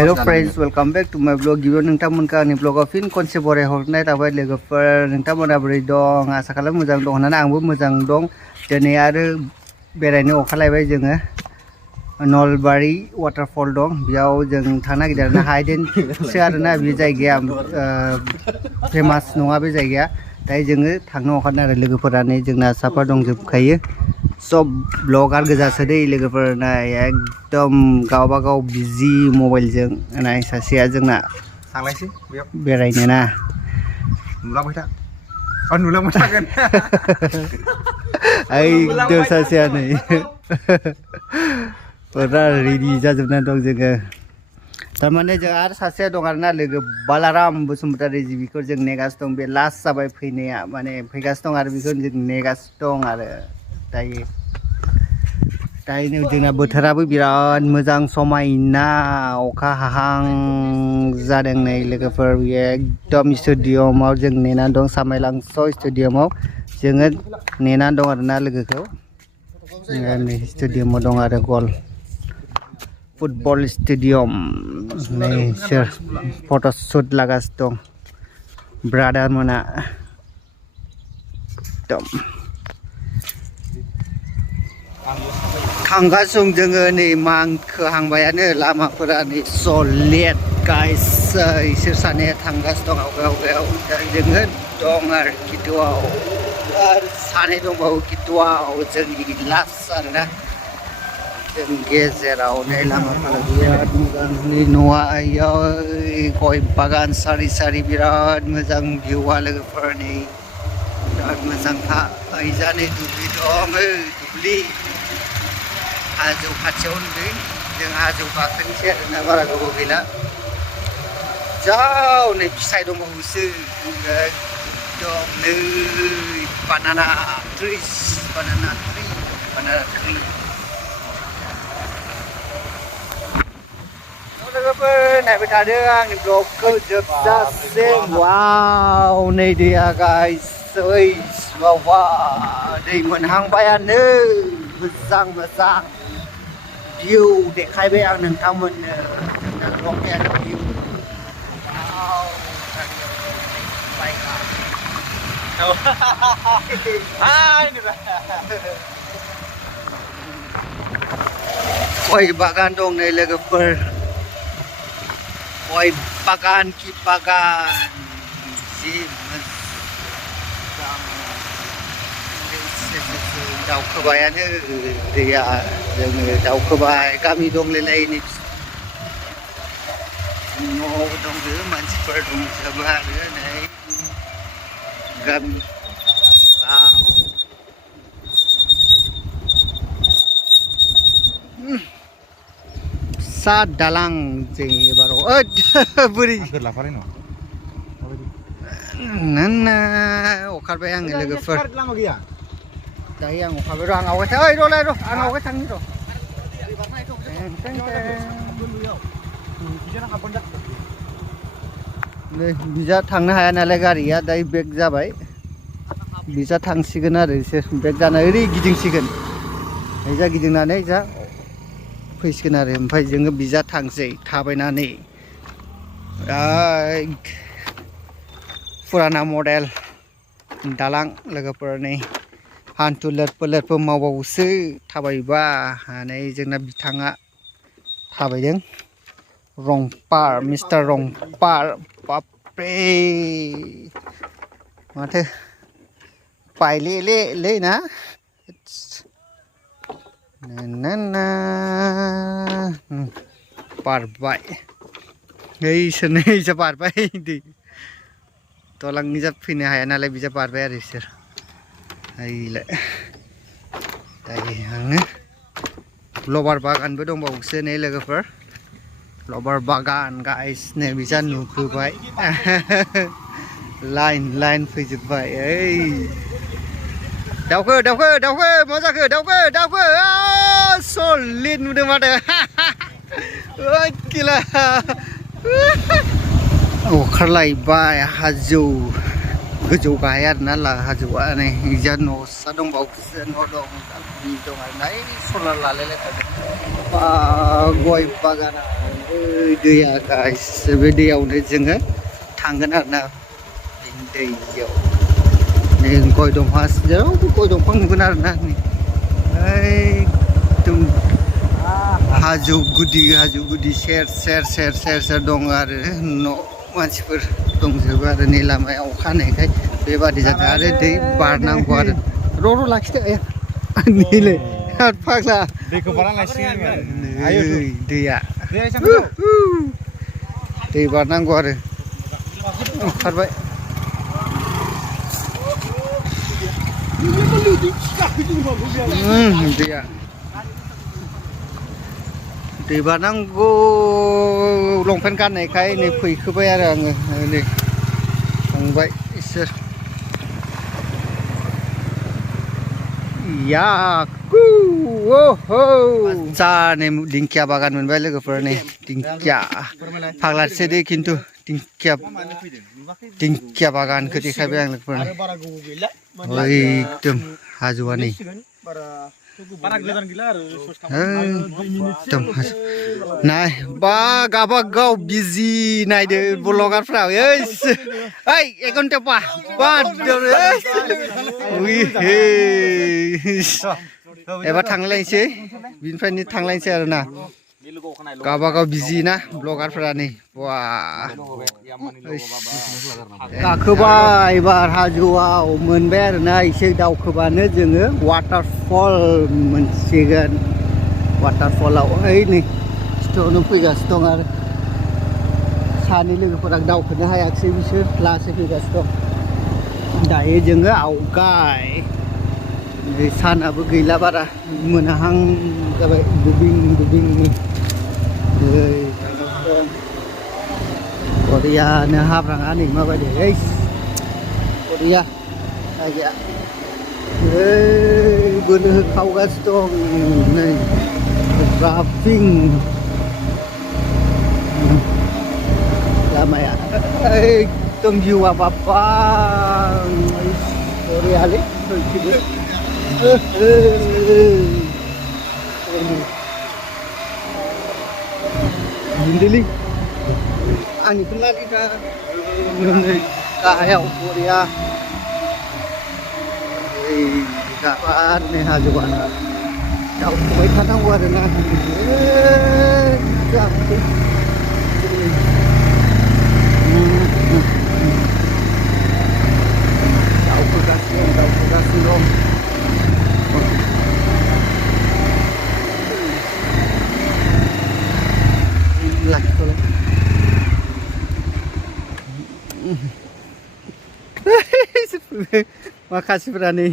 Hello friends, welcome back to my vlog. Given nongtamonka ni vlog of in konsep bore hornai tabai logoफोर nongtamona बोरै दं आसा खालामो मोजां दं होननानै आंबो मोजां दं दिनै आरो बेरायनो अखालायबाय जोङो नलबारि वाटारफल दं बेयाव जों थांनो नागिरदों हाइडेन सो आरोना बे जायगाया फेमास नङा बे जायगाया दायो जोङो थांनो अखादों आरो लोगोफोरानो जोंना साफा दंजोबखायो सब ब्लगार गोजासो दै लोगोफोरना एकदम गावबा गाव बिजि मबाइलजों नाय सासेया जोंना थांलायसै बेयाव बेरायनो ना नुलांबाय था नुलांबाय थागोन एकदम सासेया नै फुरा रेडि जाजोबनानै दं जोङो थारमाने जों आरो सासेया दं आरोना लोगो बालाराम बसुमतारी बिखौ जों नेगासिनो दं बे लास्ट जाबाय फैनाया माने फैगासिनो दं आरो बेखौ जों नेगासिनो दं आरो दायो जोंना बोथोराबो बिराद मोजां समायना अखा हाहां जादों नै लोगोफोर एकदम स्टुडियामाव जों नेनानै दं सामायलांस' स्टुडियामाव जोङो नेनानै दं आरोना लोगोखौ नै स्टुडियामाव दं आरो गल फुटबल स्टेडियाम नै सोर फट' शुट लागासिनो दं ब्रादार मोना एकदम थांगासिनो जोङो नै मांखोहांबायानो लामाफोरा नै सलेट गाइस इसोर सानैया थांगासिनो दं आवगायाव जोङो दं आरो खिथुआव आरो सानै दंबावो खिथुआव जोंनि लास्ट आरोना जों गेजेराव नै लामाफोरा बिराद मोजां नै न'आ गय बागान सारि सारि बिराद मोजां भिउआ लोगोफोर नै बिराद मोजांखा ओइजा नै दुब्लि दं दुब्लि हाजो खाथियावनो दै जों हाजो गाखोनोसै आरोना बारा गोबाव गैला जाव नै फिथाइ दंबावोसो एकदम नै बानाना ट्रि लोगोफोर नायबाय थादों आंनि ब्लगखौ जोबजासिम वाव नै दैया गाइस वाव दै मोनहांबायानो मोजां भिउ देखायबाय आं नोंथांमोननो लकेल भिउ गय बागान दं नै लोगोफोर गय बागान कि बागान जि मोजां दावखोबायानो दैया जोङो दावखोबाय गामि दंलायलाय नै न'आव दंजो मानसिफोर दंजोबो आरो नै गामि सा दालां जों एबाराव बोरै लाफाराय न ना अखारबाय आङो लोगोफोर लामा गैया दायो आं अखारबाय र' आं आवगाय आं आवगाय थांनि र' नै बिजा थांनो हाया नालाय गारिया दायो बेक जाबाय बिजा थांसिगोन आरो बिसोर बेक जानानै ओरै गिदिंसिगोन जा गिदिंनानै जा फैसिगोन आरो ओमफ्राय जोङो बिजा थांसै थाबायनानै फुराना मडेल दालां लोगोफोर नै हान्थु लोरफो मावबावोसो थाबायबा नै जोंना बिथाङा थाबायदों रंपार मिस्टार रंपार बापरे माथो पायले ना बारबाय नैसो बारबाय दै दलांनि जा फैनो हाया नालाय बिजा बारबाय आरो बिसोर ओइलाय दायो आङो लबार बागानबो दंबावोसो नै लोगोफोर लबार बागान गाइस नै बिजा नुखोबाय लाइन फैजोबबाय दावखो मा जाखो दावखो सलिड नुदों माथो किला अखारलायबाय हाजो गोजौ गाहाय आरोना हाजोआ नै इजा न'सा दंबावोसो न' दं गामि दं आरोना सलार लालायलायथारदों गय बागाना दैया guys बे दैयावनो जोङो थांगोन आरोना दैयाव नै गय दंफां जेरावबो गय दंफां नुगोन आरोना एकदम हाजो गुदि सेर दं आरो न' मानसिफोर दंजोबो आरो नै लामायाव अखा हानायखाय बेबादि जादों आरो दै बारनांगौ आरो र' लाखिदो नैलै फाग्ला दैखौ बारलांसिगोन दैया दै बारनांगौ आरो ओंखारबाय दैया दै बारनांगौ लंपेन्ट गाननायखाय नै फैखोबाय आरो आङो नै थांबाय इसोर याकु ओहो जाने दिंखिया बागान मोनबाय लोगोफोर नै दिंखिया फाग्लासो दे खिन्थु दिंखिया बागानखौ देखायबाय आं लोगोफोर एकदम हाजोआ नै बारा गोजान गैला आरो एकदम नाय बा गाबागाव बिजि नायदो ब्लगारफ्रा ओइ 1 घन्टा बा एबार थांलायनोसै बिनिफ्रायनो थांलायनोसै आरोना गाबागाव बिजि ना ब्लगारफ्रा नै वा गाखोबाय एबार हाजोआव मोनबाय आरोना एसे दावखोबानो जोङो वाटारफल मोनसिगोन वाटारफलाव ओइ नै स्ट'नो फैगासिनो दं आरो सानै लोगोफोरा दावखोनो हायाखिसै बिसोर लासै फैगासिनो दं दायो जोङो आवगाय सानाबो गैला बारा मोनाहां जाबाय दुबिं बरियानो हाब्राङा नै माबायदि बरिया जायगाया बोनो होखावगासिनो दं नै राफिं लामाया एकदम जिउआ बाबा बरियालै Jendeli, ani kenal kita, kayak Korea, kapan nih hajuan, jauh kau tanah warna, jauh, jauh kasih dong. माखासेफोरा नै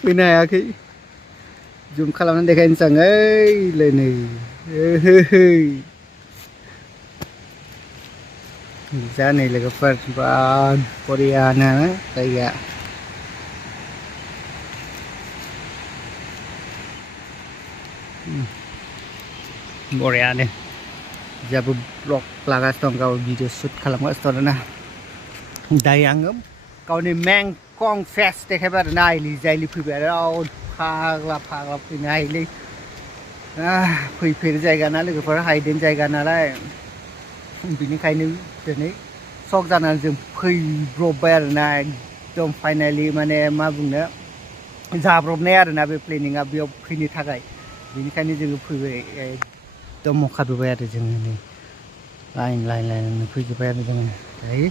फैनो हायाखै जुम खालामनानै देखायनो सां ओइलै नै जा नै लोगोफोर बा बरियानो जायगा बरियानो जाबो ब्लग लागासिनो दं गाव भिडिअ शुट खालामगासिनो दं ना दायो आङो गावनि मेंकं फेस देखायबाय आरो नायलि जायलि फैबाय आरो फाग्ला फैनो हायोलै फैफेर जायगा ना लोगोफोर हाइडेन जायगा नालाय बिनिखायनो दिनै शक जानानै जों फैब्रबबाय आरोना एकदम फाइनालि माने मा बुंनो जाब्रबनाय आरोना बे प्लेनिंआ बेयाव फैनो थाखाय बिनिखायनो जोङो फैबाय एकदम मखाबोबाय आरो जोङो नै लाइन फैजोबबाय आरो जोङो दायो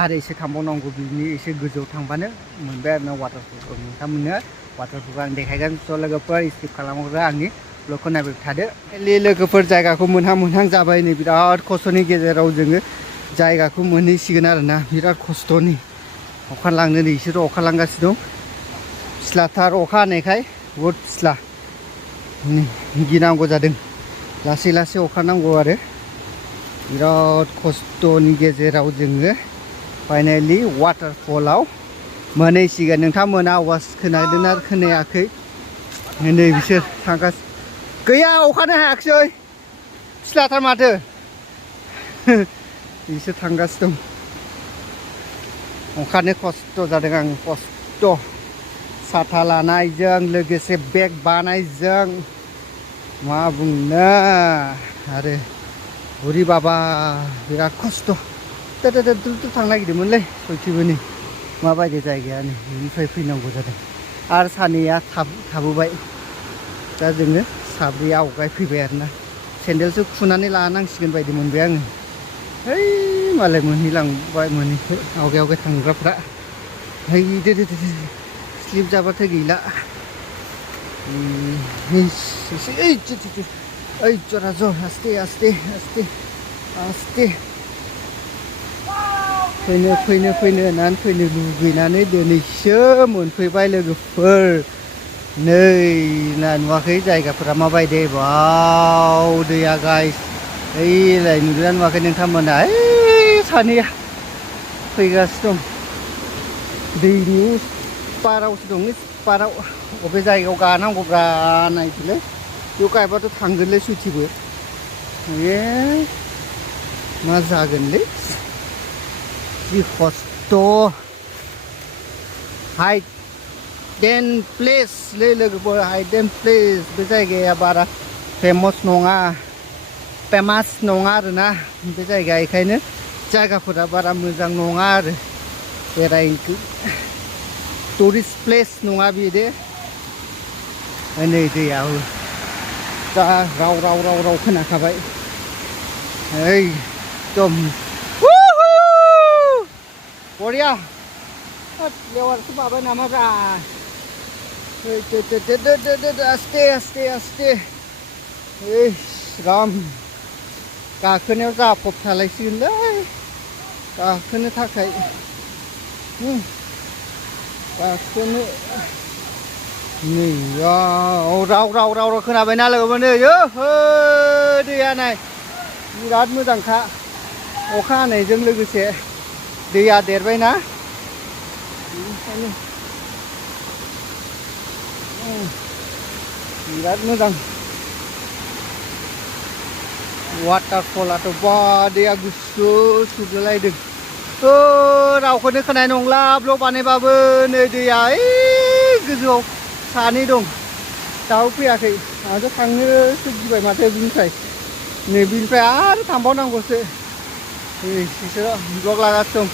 आरो एसे थांबावनांगौ बिनि एसे गोजौआव थांबानो मोनबाय आरो ना वाटारफलखौ नोंथांमोननो वाटारफलखौ आं देखायगोन स' लोगोफोर स्किप खालामग्रा आंनि ब्लगखौ नायबाय थादो लोगोफोर जायगाखौ मोनहां जाबाय नै बिराद खस्थ'नि गेजेराव जोङो जायगाखौ मोनहैसिगोन आरोना बिराद खस्थ'नि अखा लांनो नै इसोर अखा लांगासिनो दं फिस्लाथार अखा हानायखाय बहुद फिस्ला गिनांगौ जादों लासै अखा नांगौ आरो बिराद खस्थ'नि गेजेराव जोङो फाइनालि वाटारफलाव मोनहैसिगोन नोंथांमोना आवाज खोनादोंना खोनायाखै नै बिसोर थांगासिनो गैया अखानो हायाखिसै फिस्लाथार माथो बिसोर थांगासिनो दं अखानो खस्थ' जादों आं खस्थ' साथा लानायजों लोगोसे बेग बानायजों मा बुंनो आरो उरि बाबा बिराद खस्थ' दा थांनो नागिरदोंमोनलै सयथिबोनि माबायदि जायगाया नै बेनिफ्राय फैनांगौ जादों आरो सानैया थाबोबाय दा जोङो साब्रै आवगाय फैबाय आरोना सेन्देलसो खुनानै लानांसिगोन बायदि मोनबाय आङो है मालाय मोनहैलांबाय मोनहैखो आवगाय थांग्राफ्रा है दे स्लिप जाबाथाय गैला ओइ जरा जर आस्ते फैनो होननानै फैनो लुगैनानै दिनैसो मोनफैबाय लोगोफोर नै ना नुवाखै जायगाफोरा माबायदि बाव दैया गाइस ओइलाय नुदोंना नुवाखै नोंथांमोना ओइ सानैया फैगासिनो दं दैनि पारावसो दं पाराव बबे जायगायाव गानांगौब्रा नायदोलै बेयाव गायबाथ' थांगोनलै सुइथिबो ए मा जागोनलै जि खस्थ' हाइडेन प्लेस लै लोगोफोर हाइडेन प्लेस बे जायगाया बारा फेमास नङा आरोना बे जायगाया बेखायनो जायगाफोरा बारा मोजां नङा आरो बेरायनो टुरिस्ट प्लेस नङा बे दे नै दैयाबो जा राव खोनाखाबाय एकदम बरिया लेवारसो बाबाय नामाब्रा आस्ते राम गाखोनायाव जाफबथालायसिगोनलै गाखोनो थाखाय गाखोनो नै राव खोनाबायना लोगोफोर नै दैया नाय बिराद मोजांखा अखा हानायजों लोगोसे दैया देरबायना बेनिखायनो बिराद मोजां वाटारफलाथ' बा दैया गुसु सुग्लायदों रावखौनो खोनानाय नंला ब्लग बानायबाबो नै दैया ओइ गोजौआव सानै दं दाबो फैयाखै आंथ' थांनोसो गिबाय माथो बिनिफ्राय नै बिनिफ्राय आरो थांबावनांगौसो बिसोरो ब्लग लागासिनो दं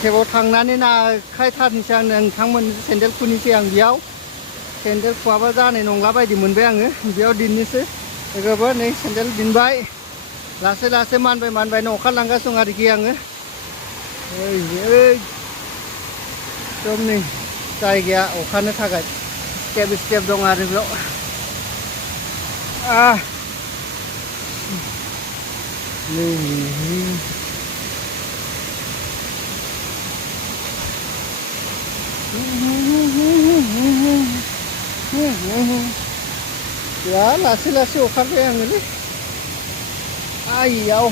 थेवबो थांनानै नाखायथारनोसै आं नोंथांमोन सेन्देल खुनोसै आं बेयाव सेन्देल खुवाबा जानाय नंला बायदि मोनबाय आङो बेयाव दिननोसै लोगोफोर नै सेन्देल दिनबाय लासै मानबायनो ओंखारलांगासिनो दं आरोखि आङो एकदम नै जायगाया अखानो थाखाय स्टेप दं आरो बेयाव ya लासै अखारबाय आङोलै आइयाव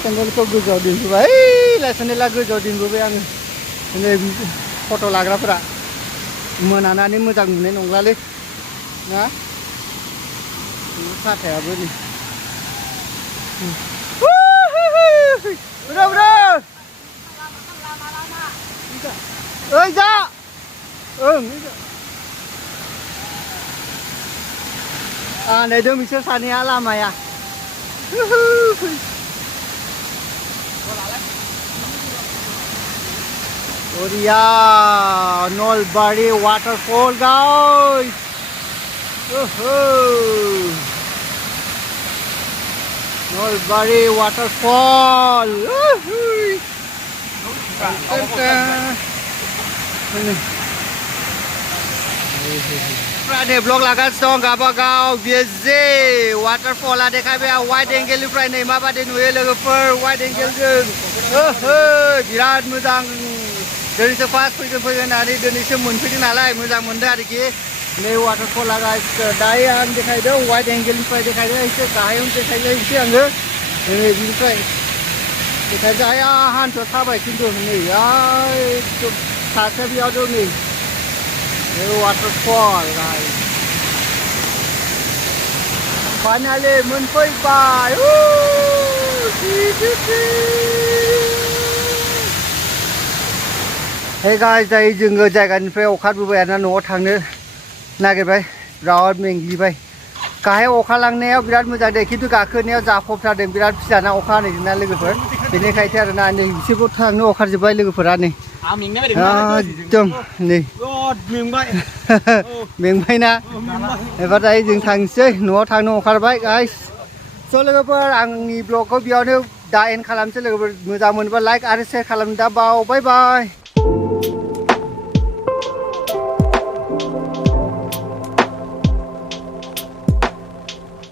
सेन्देलखौ गोजौआव दोनबोबाय सेन्देला गोजौआव दोनबोबाय आङो नै फट' लाग्राफोरा मोनानानै मोजां नुनाय नंलालै ना साथायाबो नै ओइ जा नै दं बिसोर सानैया लामाया बरिया Nalbari waterfall guys Nalbari waterfall blog लागासिनो दं गावबागाव बेयो जे वाटारफला देखायबाय वाइड एंगेलनिफ्राय नै माबादि नुयो लोगोफोर वाइड एंगेलजों बिराद मोजां दिनैसो फार्स्ट फैगोन होननानै दिनैसो मोनफैदों नालाय मोजां मोनदों आरोखि नै वाटारफला दायो आं देखायदों वाइड एंगेलनिफ्राय देखायदों एसे गाहायावनो देखायनोसै आङो नै बिनिफ्राय देखायजाया हान्थुआव थाबाय खिन्थु नै सासे बेयाव दं नै वाटारफल guys finally मोनफैबाय hey guys दायो जोङो जायगानिफ्राय ओंखारबोबाय आरोना न'आव थांनो नागिरबाय बिराद मेंग्लिबाय गाहाय अखा लांनायाव बिराद मोजां दे खिन्थु गाखोनायाव जाफबथारदों बिराद फिसाना अखा हानायजों ना लोगोफोर बेनिखायनो आरोना नै बिसोरबो थांनो अखारजोब्बाय लोगोफोरा नै एकदम नै मेंबायना एबार दायो जों थांसै न'आव थांनो ओंखारबाय गाइस स' लोगोफोर आंनि ब्लगखौ बेयावनो दा एन्ड खालामसै लोगोफोर मोजां मोनोबा लाइक आरो शेयार खालामनो दा बाय बाय